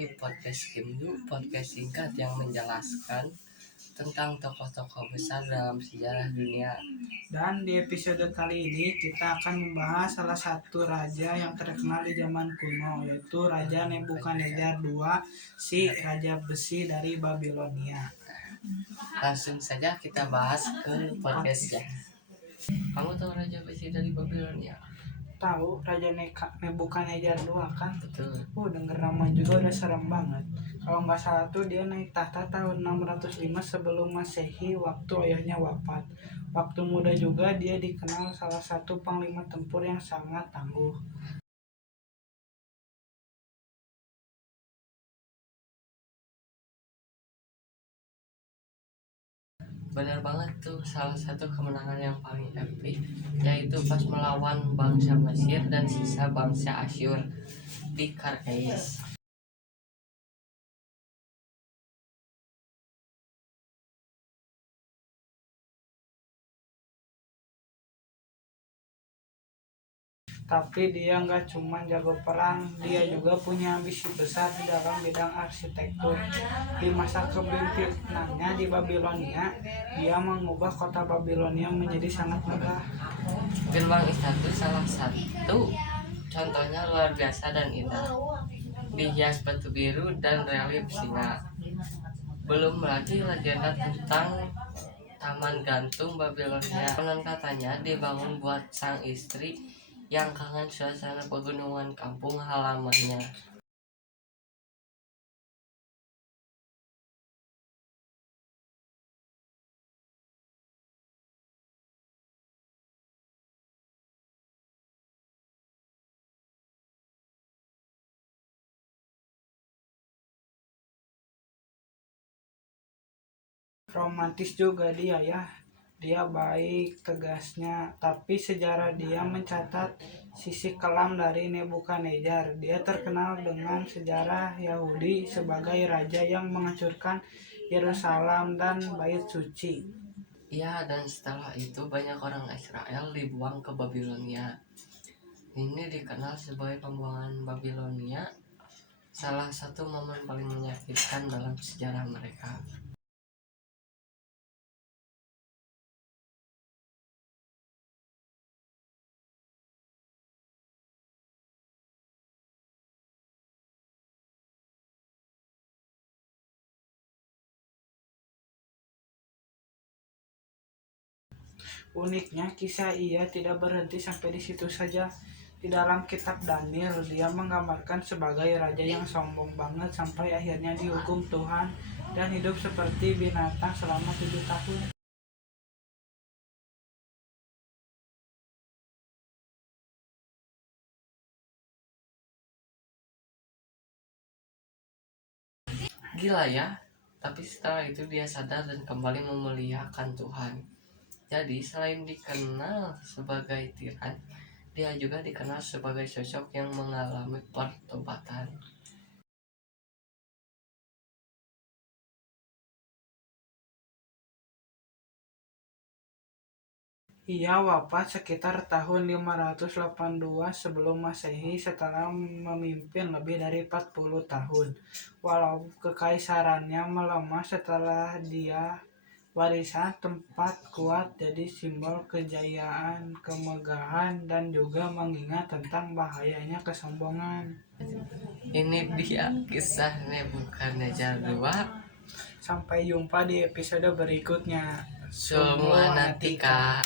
di podcast Kimdu, podcast singkat yang menjelaskan tentang tokoh-tokoh besar dalam sejarah dunia. Dan di episode kali ini kita akan membahas salah satu raja yang terkenal di zaman kuno, yaitu Raja Nebukadnezar II, si Raja Besi dari Babilonia. Langsung saja kita bahas ke podcastnya. Kamu tahu Raja Besi dari Babilonia? Tahu Raja Nebukadnezar II kan? Betul. Denger nama juga udah serem banget. Kalau nggak salah tuh dia naik tahta tahun 605 sebelum Masehi, waktu ayahnya wafat. Waktu muda juga dia dikenal salah satu panglima tempur yang sangat tangguh. Benar banget tuh, salah satu kemenangan yang paling epic yaitu pas melawan bangsa Mesir dan sisa bangsa Asyur di Karkeis. Tapi dia nggak cuma jago perang, dia juga punya ambisi besar di dalam bidang arsitektur. Di masa kepemimpinannya di Babilonia, dia mengubah kota Babilonia menjadi sangat megah. Gerbang Istana salah satu contohnya luar biasa dan indah, dihias batu biru dan relief singa. Belum lagi legenda tentang Taman Gantung Babilonia. Konon katanya dibangun buat sang istri yang kangen suasana pegunungan kampung halamannya. Romantis juga dia ya. Dia baik, tegasnya, tapi sejarah dia mencatat sisi kelam dari Nebukadnezar. Dia terkenal dengan sejarah Yahudi sebagai raja yang menghancurkan Yerusalem dan Bait Suci. Ya, dan setelah itu banyak orang Israel dibuang ke Babilonia. Ini dikenal sebagai pembuangan Babilonia, salah satu momen paling menyakitkan dalam sejarah mereka. Uniknya, kisah ia tidak berhenti sampai di situ saja. Di dalam kitab Daniel, dia menggambarkan sebagai raja yang sombong banget sampai akhirnya dihukum Tuhan dan hidup seperti binatang selama 7 tahun. Gila ya, tapi setelah itu dia sadar dan kembali memuliakan Tuhan. Jadi selain dikenal sebagai tiran, dia juga dikenal sebagai sosok yang mengalami pertobatan. Ia wafat sekitar tahun 582 sebelum Masehi setelah memimpin lebih dari 40 tahun. Walau kekaisarannya melemah setelah dia, warisan tempat kuat jadi simbol kejayaan, kemegahan, dan juga mengingat tentang bahayanya kesombongan. Ini dia kisah Nebukadnezar II. Sampai jumpa di episode berikutnya. Semua nanti Kak.